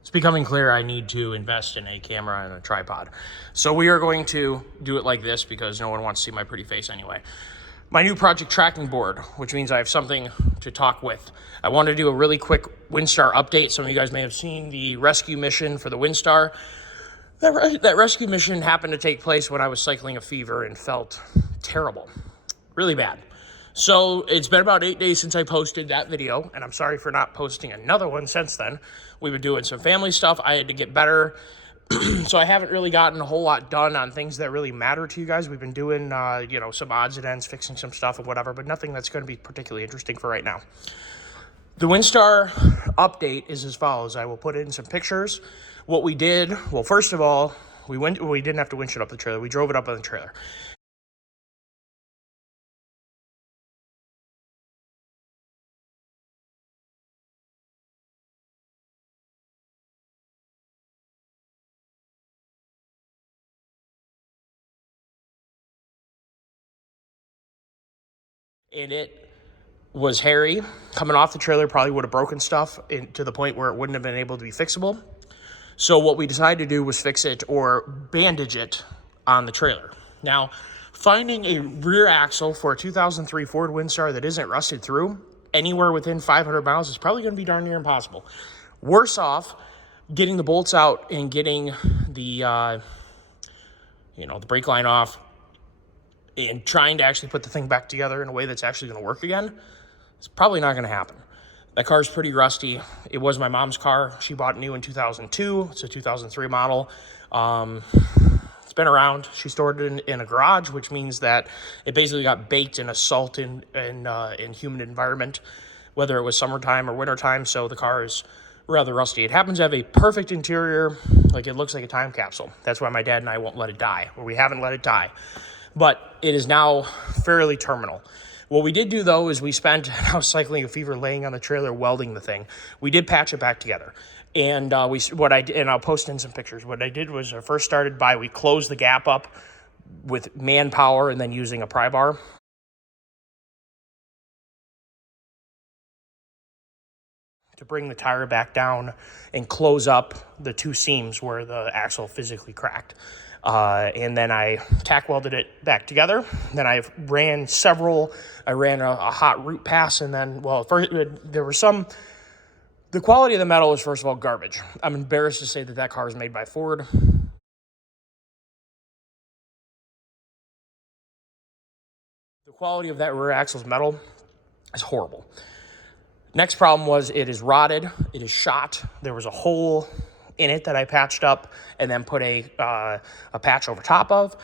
it's becoming clear I need to invest in a camera and a tripod. So we are going to do it like this because no one wants to see my pretty face anyway. My new project tracking board, which means I have something to talk with. I wanted to do a really quick Windstar update. Some of you guys may have seen the rescue mission for the Windstar. That rescue mission happened to take place when I was cycling a fever and felt terrible, really bad. So it's been about 8 days since I posted that video, and I'm sorry for not posting another one since then. We've been doing some family stuff. I had to get better. So I haven't really gotten a whole lot done on things that really matter to you guys. We've been doing, some odds and ends, fixing some stuff and whatever, but nothing that's going to be particularly interesting for right now. The Windstar update is as follows. I will put in some pictures. What we did, well, first of all, we didn't have to winch it up the trailer. We drove it up on the trailer. And it was hairy. Coming off the trailer probably would have broken stuff to the point where it wouldn't have been able to be fixable. So what we decided to do was fix it or bandage it on the trailer. Now, finding a rear axle for a 2003 Ford Windstar that isn't rusted through anywhere within 500 miles is probably going to be darn near impossible. Worse off, getting the bolts out and getting the brake line off and trying to actually put the thing back together in a way that's actually going to work again, it's probably not going to happen. That car's pretty rusty. It was my mom's car. She bought it new in 2002. It's a 2003 model. It's been around. She stored it in a garage, which means that it basically got baked in a salt and humid environment, whether it was summertime or wintertime, so the car is rather rusty. It happens to have a perfect interior, like it looks like a time capsule. That's why my dad and I won't let it die, or we haven't let it die. But it is now fairly terminal. What we did do, though, is we spent, I was cycling a fever laying on the trailer welding the thing. We did patch it back together. And I'll post in some pictures. What I did was I first started by, we closed the gap up with manpower and then using a pry bar. To bring the tire back down and close up the two seams where the axle physically cracked. And then I tack welded it back together. Then I ran a hot root pass, and then, first there were the quality of the metal is, first of all, garbage. I'm embarrassed to say that car is made by Ford. The quality of that rear axle's metal is horrible. Next problem was it is rotted, it is shot. There was a hole in it that I patched up and then put a patch over top of.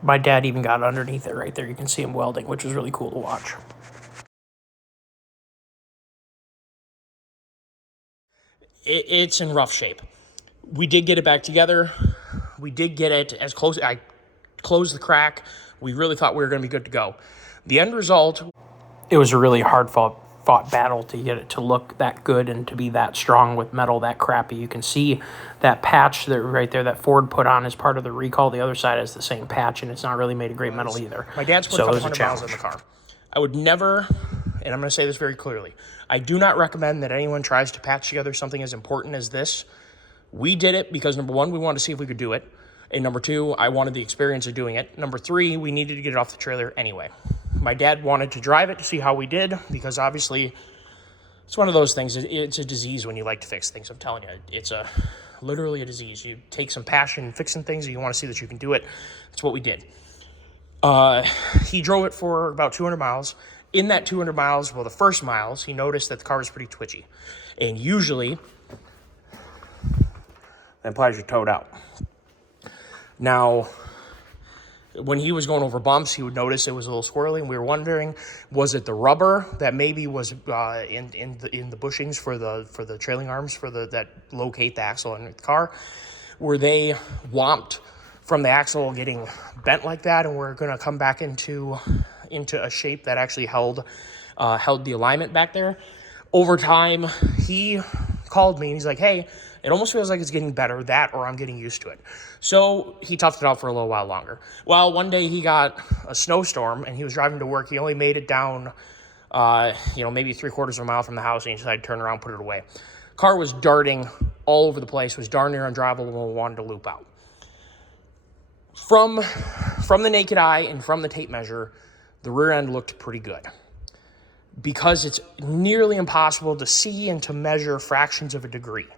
My dad even got underneath it right there. You can see him welding, which was really cool to watch. It's in rough shape. We did get it back together. We did get it as close. I closed the crack. We really thought we were going to be good to go. The end result, it was a really hard fought battle to get it to look that good and to be that strong with metal that crappy. You can see that patch that right there that Ford put on as part of the recall. The other side has the same patch, and it's not really made of great metal either. My dad's put a couple hundred miles in the car. I would never, and I'm going to say this very clearly, I do not recommend that anyone tries to patch together something as important as this. We did it because, number one, we wanted to see if we could do it. And number two, I wanted the experience of doing it. Number three, we needed to get it off the trailer anyway. My dad wanted to drive it to see how we did because obviously it's one of those things. It's a disease when you like to fix things. I'm telling you, it's literally a disease. You take some passion in fixing things and you want to see that you can do it. That's what we did. He drove it for about 200 miles. In that 200 miles, the first miles, he noticed that the car was pretty twitchy. And usually, that implies you're towed out. Now, when he was going over bumps, he would notice it was a little squirrely, and we were wondering, was it the rubber that maybe was in the bushings for the trailing arms that locate the axle in the car? Were they whomped from the axle getting bent like that, and we're going to come back into a shape that actually held the alignment back there? Over time, he called me and he's like, hey, it almost feels like it's getting better, that or I'm getting used to it. So he toughed it out for a little while longer. Well, one day he got a snowstorm and he was driving to work. He only made it down, maybe 3/4 of a mile from the house, and he decided to turn around, put it away. Car was darting all over the place, was darn near undrivable, wanted to loop out. From the naked eye and from the tape measure, the rear end looked pretty good. Because it's nearly impossible to see and to measure fractions of a degree.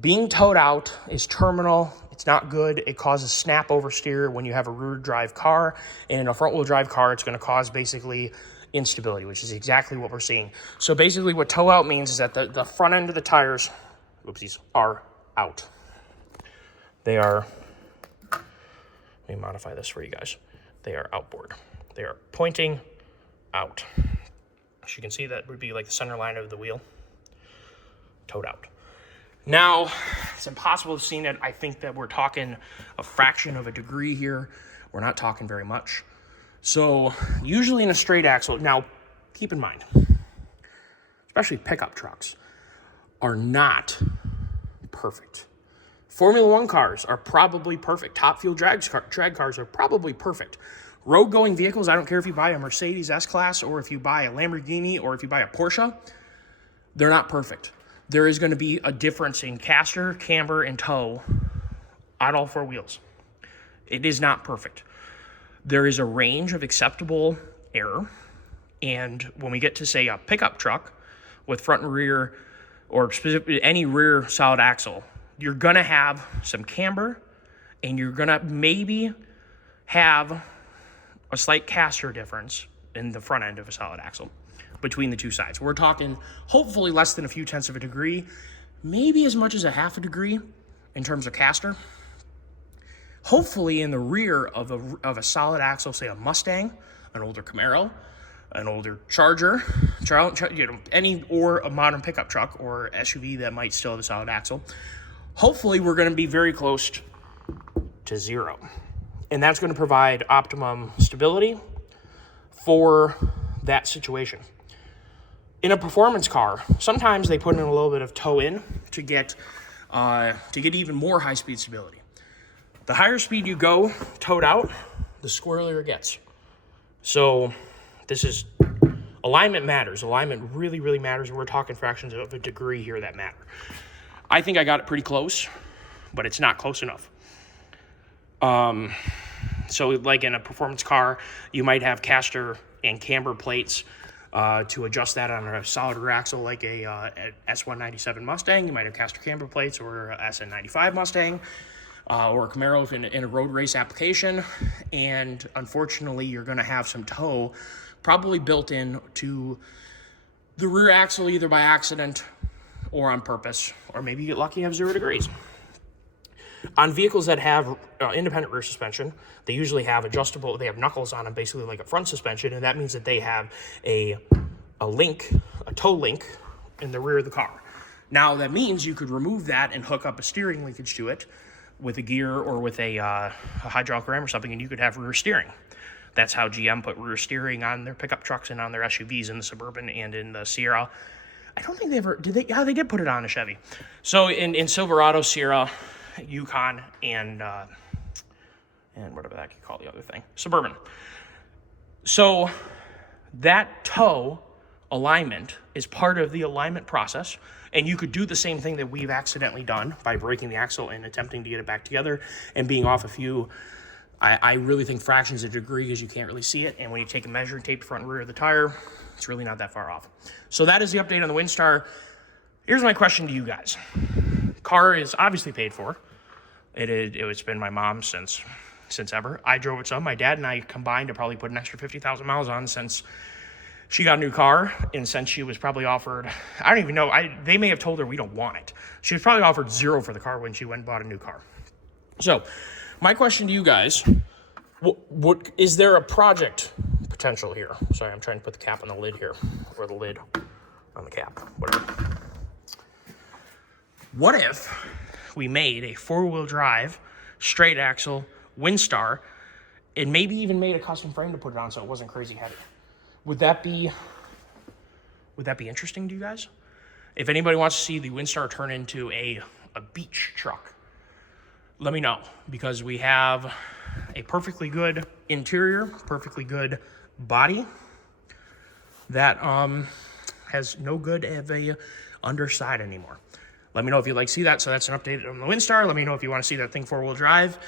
Being towed out is terminal. It's not good. It causes snap oversteer when you have a rear drive car. And in a front wheel drive car, it's going to cause basically instability, which is exactly what we're seeing. So basically what tow out means is that the front end of the tires, are out. They are, let me modify this for you guys. They are outboard. They are pointing out. As you can see, that would be like the center line of the wheel, towed out. Now, it's impossible to see it. I think that we're talking a fraction of a degree here. We're not talking very much. So usually in a straight axle, now keep in mind, especially pickup trucks, are not perfect. Formula One cars are probably perfect. Top fuel drag cars are probably perfect. Road-going vehicles, I don't care if you buy a Mercedes S-Class or if you buy a Lamborghini or if you buy a Porsche, they're not perfect. There is going to be a difference in caster, camber, and tow on all four wheels. It is not perfect. There is a range of acceptable error, and when we get to, say, a pickup truck with front and rear or specifically any rear solid axle, you're going to have some camber, and you're going to maybe have a slight caster difference in the front end of a solid axle between the two sides. We're talking hopefully less than a few tenths of a degree, maybe as much as a half a degree in terms of caster. Hopefully in the rear of a solid axle, say a Mustang, an older Camaro, an older Charger, or a modern pickup truck or SUV that might still have a solid axle. Hopefully we're going to be very close to zero. And that's going to provide optimum stability for that situation. In a performance car, sometimes they put in a little bit of toe in to get even more high-speed stability. The higher speed you go towed out, the squirrelier it gets. So this is, alignment matters. Alignment really, really matters, and we're talking fractions of a degree here that matter. I think I got it pretty close, but it's not close enough. So like in a performance car, you might have caster and camber plates to adjust that on a solid rear axle like a S197 Mustang. You might have caster camber plates or a SN95 Mustang or a Camaro in a road race application. And unfortunately, you're going to have some toe probably built in to the rear axle either by accident or on purpose, or maybe you get lucky and have 0 degrees. On vehicles that have independent rear suspension, they usually have adjustable, they have knuckles on them, basically like a front suspension, and that means that they have a toe link in the rear of the car. Now, that means you could remove that and hook up a steering linkage to it with a gear or with a hydraulic ram or something, and you could have rear steering. That's how GM put rear steering on their pickup trucks and on their SUVs in the Suburban and in the Sierra. I don't think they ever, did they? Yeah, they did put it on a Chevy. So in Silverado, Sierra, Yukon, and whatever that you call the other thing, Suburban. So that toe alignment is part of the alignment process, and you could do the same thing that we've accidentally done by breaking the axle and attempting to get it back together and being off a few, I really think fractions of a degree because you can't really see it, and when you take a measure and tape the front and rear of the tire, it's really not that far off. So that is the update on the Windstar. Here's my question to you guys. Car is obviously paid for. It's been my mom's since ever. I drove it some. My dad and I combined to probably put an extra 50,000 miles on since she got a new car, and since she was probably offered, I don't even know, they may have told her we don't want it. She was probably offered 0 for the car when she went and bought a new car. So my question to you guys, what is there a project potential here? Sorry, I'm trying to put the cap on the lid here, or the lid on the cap, whatever. What if we made a 4-wheel drive, straight axle, Windstar, and maybe even made a custom frame to put it on so it wasn't crazy heavy? Would that be interesting to you guys? If anybody wants to see the Windstar turn into a beach truck, let me know, because we have a perfectly good interior, perfectly good body that has no good of a underside anymore. Let me know if you'd like to see that. So that's an update on the Windstar. Let me know if you want to see that thing 4-wheel drive.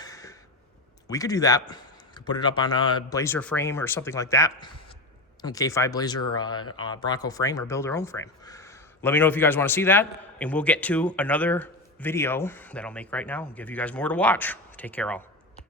We could do that. Could put it up on a Blazer frame or something like that. K5 Blazer Bronco frame, or build our own frame. Let me know if you guys want to see that, and we'll get to another video that I'll make right now and give you guys more to watch. Take care, all.